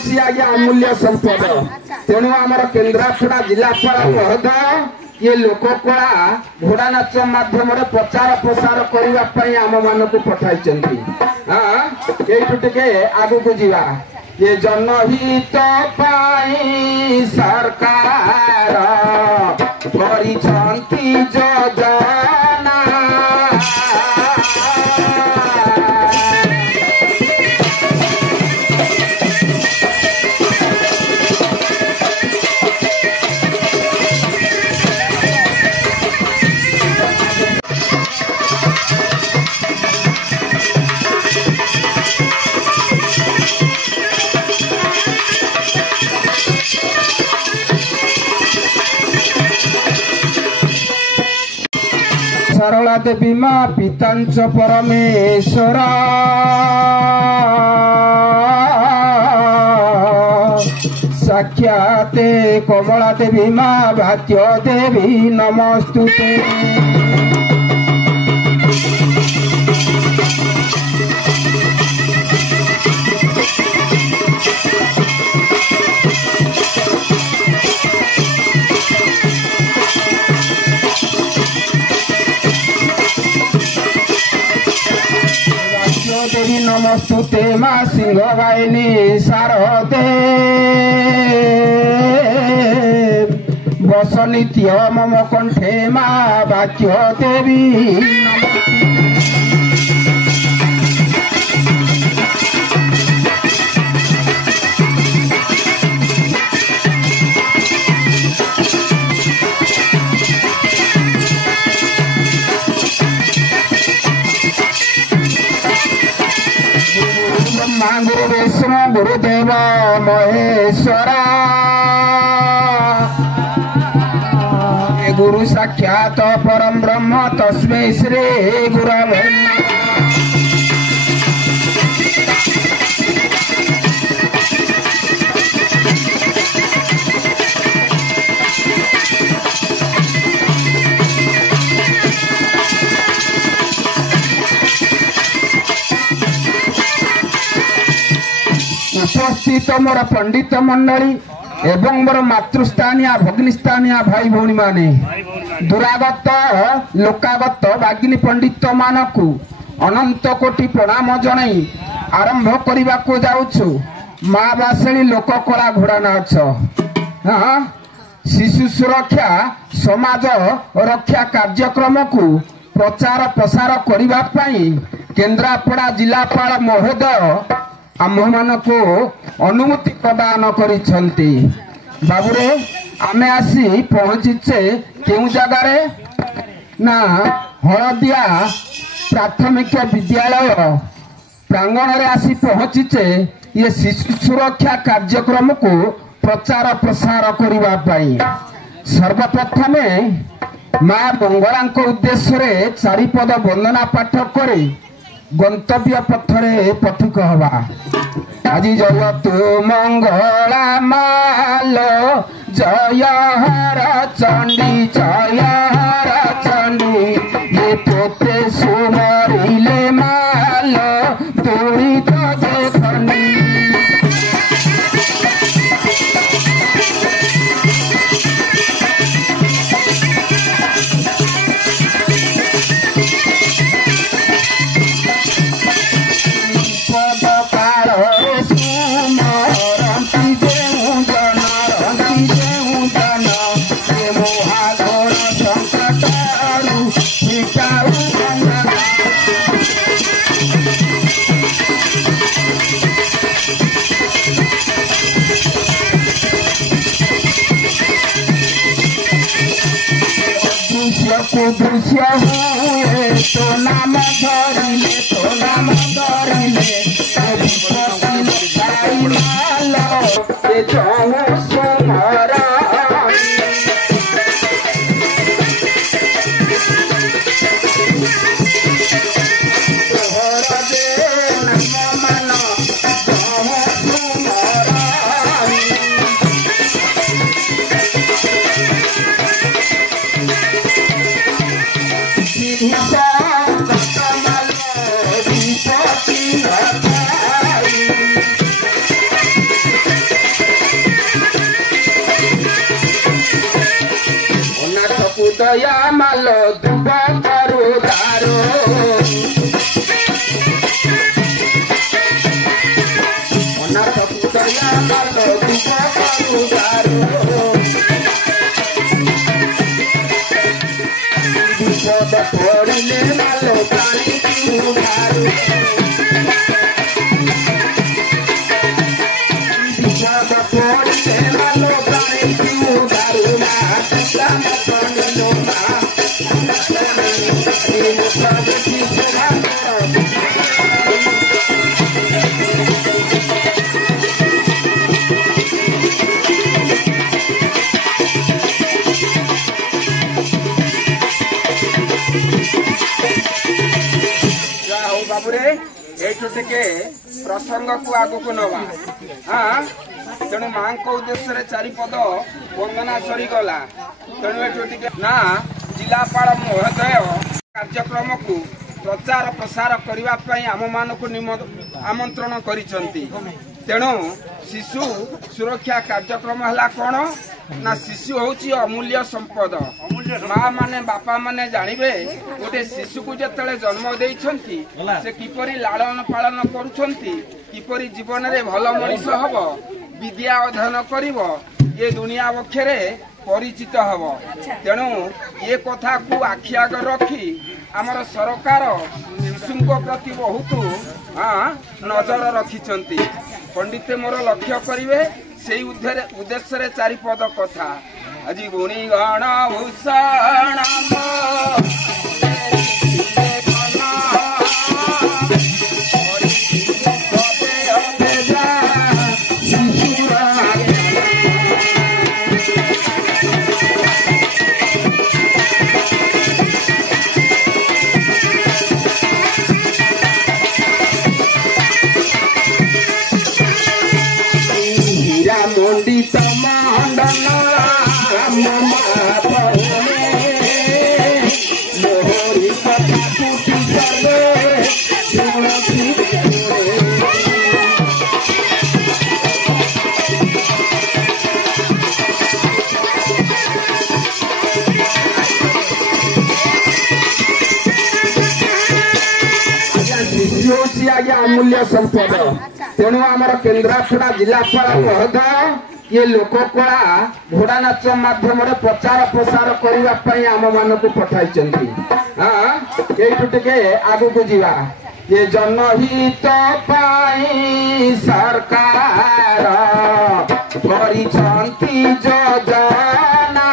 आज्ञा अमूल्य संपद तेणु आमर केन्द्रापड़ा जिलापाल महोदय ये लोक कला घोड़ा नाच माध्यम प्रचार प्रसार करने आम मान को पठाई आगु को जीवा ये जनहित पाई सरकार करिछंती योजना सरला देवी माँ पितांच परमेश्वर साक्षाते कमला देवी माँ भाग्य देवी नमस्तुते देवी नमस्तुते माँ सिंहवाहिनी शारदे बस नित्य मम कंठे माँ भाग्य देवी गुरु विष्णु गुरुदेव महेश्वरा गुरु साक्षात परम ब्रह्म तस्मै श्री गुरवे उपस्थित मोर पंडित मंडली एवं मोर मातृस्थानीय भगिनीस्थानीय भाई भौणी माने दुरागत लोकागत बागिनी पंडित मानकु अनंत कोटि प्रणाम जणाई आरंभ करने को जाऊछु माँ बासेली लोक कला घोड़ा नाच शिशु सुरक्षा समाज रक्षा कार्यक्रम को प्रचार प्रसार करने केन्द्रापड़ा जिलापाल महोदय आम मान को अनुमति प्रदान करिछंती बाबुरे आमे आसी पहुंचीचे केउ जगारे ना हलदिया प्राथमिक विद्यालय प्रांगण रे आसी पहुंचीचे ये शिशु सुरक्षा कार्यक्रम को प्रचार प्रसार करबा पई सर्वप्रथमे मां मंगला उद्देश्य रे चारिपद वंदना पाठ करे गंतव्य पथरे पथिक हवा आज जगत मंगला मालो जय हर चंडी जय हर चंडी ये तोते सुमरिले मालो दुई तो खंडी दृश्य हुए तो नाम धरिले तो नाम धरिले सुमरा दया मालो दुब करू दारो अनाथ दया मालो दुब करू दारो विपद पड़िले मालो प्राणी उधारो विपद पड़िले मालो प्राणी उधारो बाबूरे ये प्रसंग को आग को नवा हाँ तेणु माँ को उद्देश्य चारिपद वंदना सरीगला तेणु ये ना जिलापाल महोदय कार्यक्रम को प्रचार प्रसार करने आम मान को आमंत्रण करिसंती तेणु शिशु सुरक्षा कार्यक्रम है कौन ना शिशु होची अमूल्य संपद माँ माने बापा माने जानवे गोटे शिशु को जिते जन्म देइछंती से किपरि लालन पालन करुछंती किपरि जीवन रे भल मनीष हब विद्या अध्ययन करिव ये दुनिया बक्षरे परिचित हब तेणु ये कथा को आखि आग रखी आमर सरकार शिशु प्रति बहुत नजर रखिछंती पंडित मोर लक्ष्य करिवे से उद्देश्य चारिपद कथा आज गुणी गण भूषण पंडित मंडन मोहरी कथा टूटी चले आज्ञा अमूल्य संपद तेणु आमर केन्द्रापड़ा जिलापाल महोदय ये लोक कला घोड़ा नाच माध्यम प्रचार प्रसार करने आम मान को पठाई आग को जीवा ये जनहित सरकार करिछंती योजना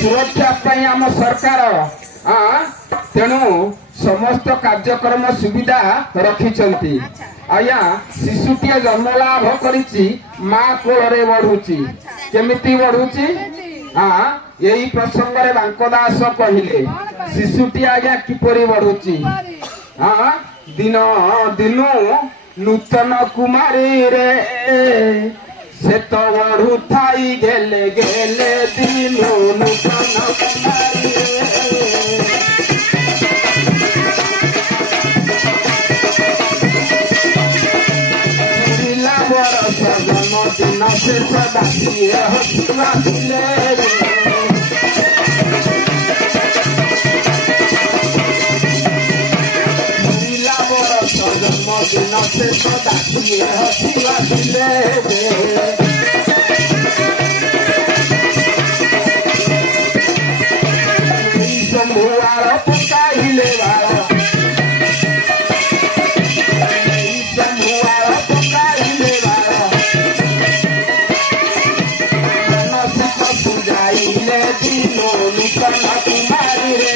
सुरक्षा आम सरकार तेणु समस्त कार्यक्रम सुविधा रखिछंती आया शिशुटी जन्म लाभ करिछि माँ कोଳରେ बढ़ुची केमिति बढ़ुची यही प्रसंग रे बांकदास कहिले शिशुटी आज्ञा किपरि बढ़ुची दिन दिनु नूतन कुमारी रे से तो बढ़ू थाई गेले गेले दिनु नूतन कुमारी जन्मदिन से सदा हसिले जन्मदिन से सदा हसिले शंभुआर पकाइले कुमारी रे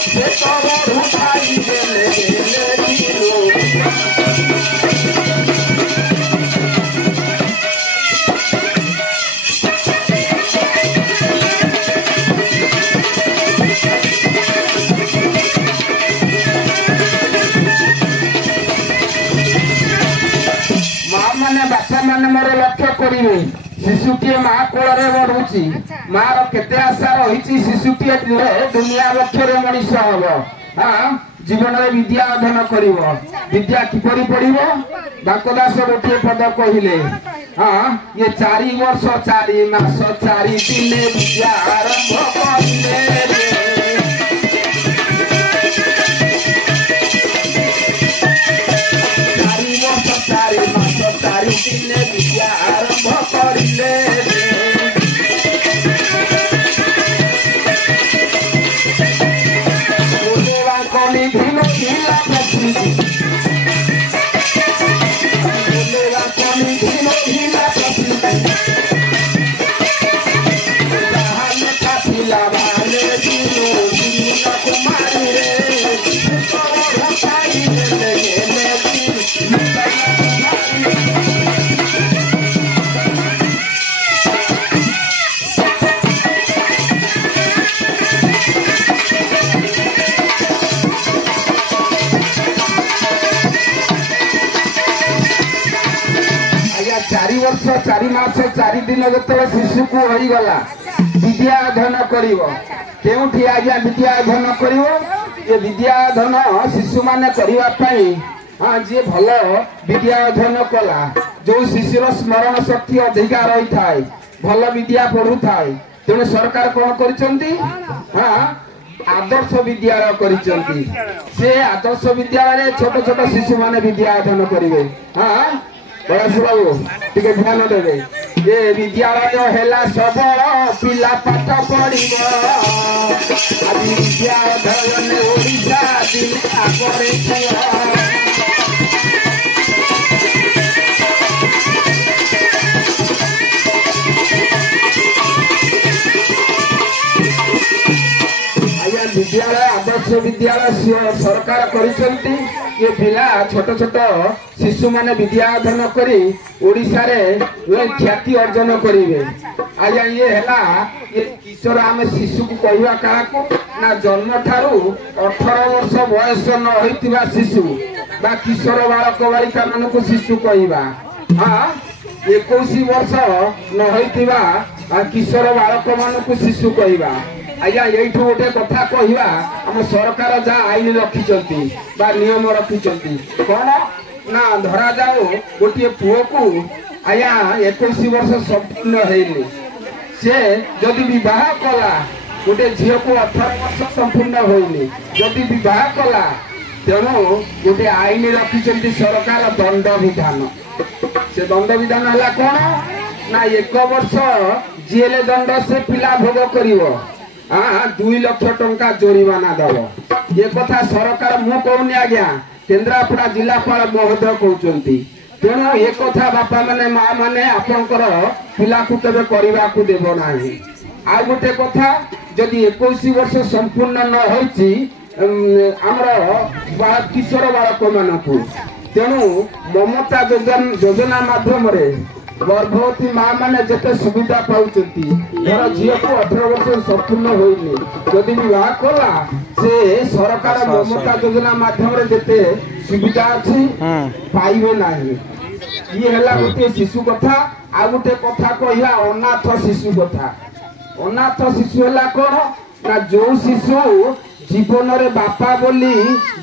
से तो उठाई गेले गेले करेंगे शिशुटीए माँ कोल बढ़ुची मार केते आशा रही शिशुटीए दुनिया लक्ष्य मनीष हम हाँ जीवन में विद्या अध्ययन कर विद्या किपरि पढ़ बाकदास गोटे पद कहले हाँ ये 4 वर्ष 4 मास 4 दिन विद्या आरंभ करिले 4 मास 4 दिन विद्या आरंभ करिले चारि वर्ष 4 मास 4 दिन जो शिशु को हो गला विद्या अध्ययन करोठी आज्ञा विद्या अध्ययन कर ये विद्या अध्ययन शिशु माने करने हाँ जी भल विद्या अध्ययन कला जो शिशुर स्मरण शक्ति अधिका रही थाए भल विद्या पढ़ु थाए तेणु सरकार कौन कर आदर्श विद्यालय करिसेंती से आदर्श विद्यालय छोट छोट शिशु माने विद्या अध्ययन करेंगे हाँ बाबू टे ध्यान देवे ये विद्यालय है सब पिला पाठ पढ़ विद्या अध्ययन ओडिशा दिन आगे विद्यालय आदर्श विद्यालय सरकार करिसेंती ये पिला छोट छोट शिशु माने विद्या अध्ययन करी ओडिशा रे ख्याति अर्जन करेंगे आज्ञा ये हैला ये किशोर आम शिशु को कहवा क्या ना जन्म ठारू 18 वर्ष बयस न होइतिबा शिशु बा किशोर बालक बालिका मान को शिशु कहवा हाँ 21 वर्ष न होइतिबा किशोर बालक मान को शिशु कहवा आज्ञा ये गोटे कथा कहवा आम सरकार जहाँ आईन रखिंट नियम रखिंट कौन ना धरा जाओ गोटे पुओ को आज्ञा 21 वर्ष संपूर्ण होनी से जदि विवाह कला गोटे झील को 18 वर्ष संपूर्ण होनी जदि विवाह कला तेणु गोटे आईन रखिंट सरकार दंड विधान से दंड विधान है कौन ना 1 वर्ष जेल दंड से पिला भोग कर हाँ 2 लाख टंका जोरिमाना दब ये कथा सरकार मु कहूनी आज्ञा केन्द्रापड़ा जिलापाल महोदय कहते तेणु ये कथा बापा माने माँ माने आपंकर पिला को केबे करबा को देबो नाही आ गोटे कथा जदि 21 वर्ष संपूर्ण न होइची हमर किशोर बालक मानकु तेणु ममता योजना माध्यम रे गर्भवती माँ मैंने जिते सुविधा पाउचंती धर झील को 18 वर्ष संपूर्ण होइनी जदि विवाह कला से सरकार ममता योजना माध्यम रे जिते सुविधा अच्छी पाइबे नाही ये हैला गोटे शिशु कथा आ गोटे कथा कहला अनाथ शिशु कथा अनाथ शिशु हैला कोन ना जो शिशु जीवन रे बापा बोली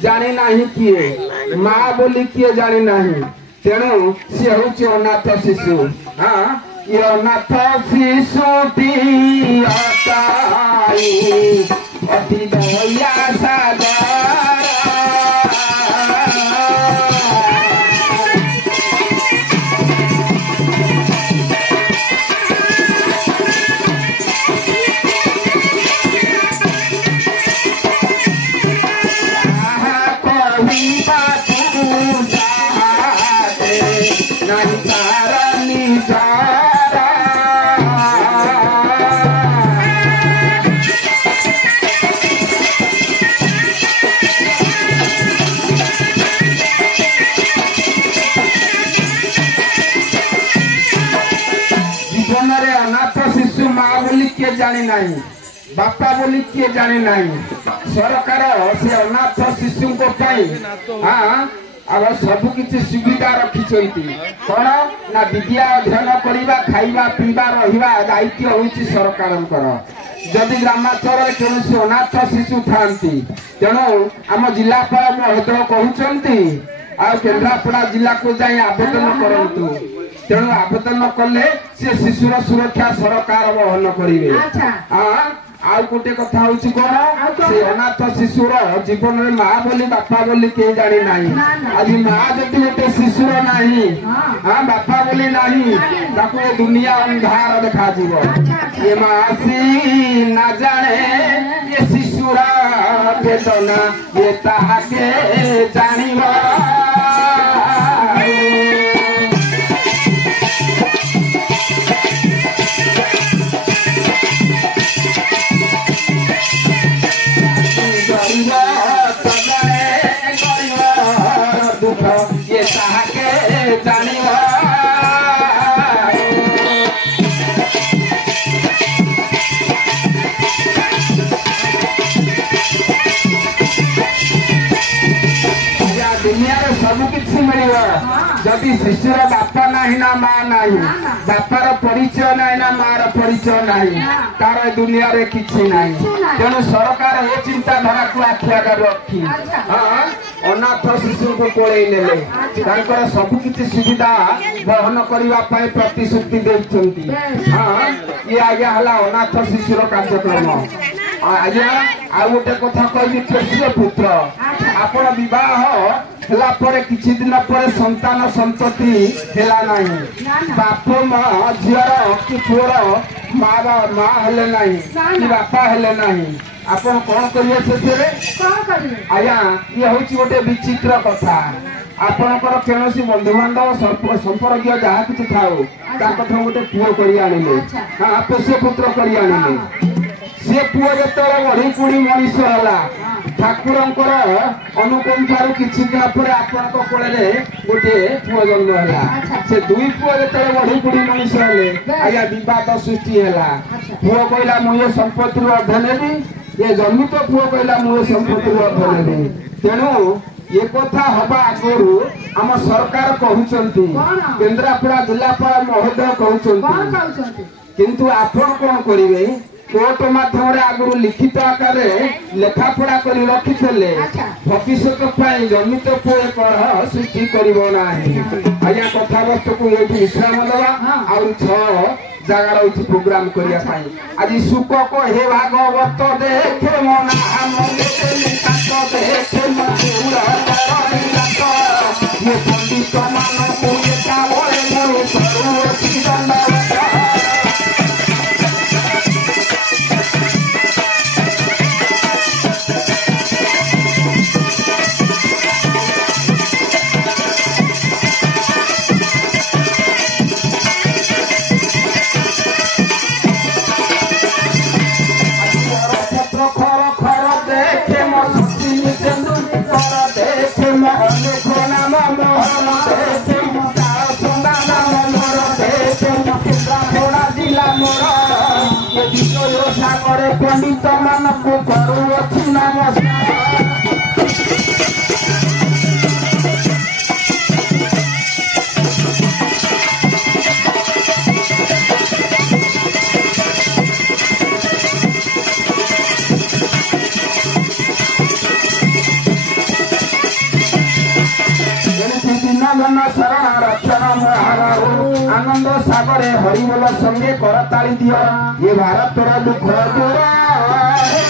जाने नाही किए माँ बोली किए जाने नाही तेणु सी हूँ अनाथ शिशु हाँ ये अनाथ शिशुटी अति दया सागर जाने नहीं बापा बोली किए जाने नहीं सरकार से अनाथ शिशु को हाँ अब सबु किछि सुविधा रखिछंती कोन ना विद्या अध्ययन करिबा खाइबा पीबा रहिबा दायित्व होछि सरकारंकर जदि ग्रामांचल कौन अनाथ शिशु थांती तेणु आम जिलापाल महोदय कहते आ केन्द्रापड़ा जिला को जाए आवेदन करंतु तेणु आवेदन कले से शिशुर सुरक्षा सरकार वहन करेंगे आ गोटे कथा होची कोन से अनाथ शिशुर जीवन में माँ बोली बापा बोली के जानी नहीं आज माँ जदि गोटे शिशुर नहीं हाँ बापा बोली नहीं ताको ये दुनिया अंधार देखा जीव ये मासी ना जाने ये शिशुर वेदना ये ताके जानिबा ये ताके जानिबा दुनिया सब किसी मिल जदि शिशुर बापा नहीं ना माँ नहीं बापार परिचय नहीं ना मार परिचय नहीं तार दुनिया रे किसी नहीं तेणु सरकार ये चिंताधारा को आखि आगे रखी अनाथ शिशु को कोड़े नेले सब किसी सुविधा बहन करने प्रतिश्रुति देती हाँ ये आज्ञा है अनाथ शिशुर कार्यक्रम आज्ञा आ गोटे कथा कहि पोष्य पुत्र आपण विवाह किछि दिन पर संतान संतति हेला नहीं बाप माँ झीर कि पुअर माँ हेले नहीं कि बापा हेले नहीं आपण कौन करेंगे से आज्ञा ये हूँ गोटे विचित्र कथा आपणकर कौन बंधु बांधव संपर्क जहाँ कि थाऊ गोटे पुओ कर आनिले हाँ पोष्य पुत्र कर आनिले से पुओ जो बढ़ी कुड़ी मनीष है ठाकुरंकर अनुकंपारू किछि दिन पर आपन को कोले गोटे पुओ जन्म है से दुई पुओ जो बढ़ी कुड़ी मनीष हेले आज्ञा विवाद सृष्टि है पुओ कहला मुझे संपत्ति अध नेबी ये जन्मित पुओ कहला मुझे संपत्ति अध नेबी तेणु ये कथा हवा आगु आम सरकार कहते केन्द्रापड़ा जिलापाल महोदय कहते किंतु आपण कौन करेंगे कोर्ट माध्यम आगु लिखित आकार लेखापड़ा कर रखी भविष्य जमित पुओ सृष्टि करना आज्ञा कथा वस्तु को ये विश्राम दवा आ जगार प्रोग्राम करने आज सुख को हे भागवत देखे मना ये पंडित मान पंडित मान को करू नमस्कार शरण रक्षण आनंद सागरे हरिबोल संगे करताली दियो ये भारत दुख दूर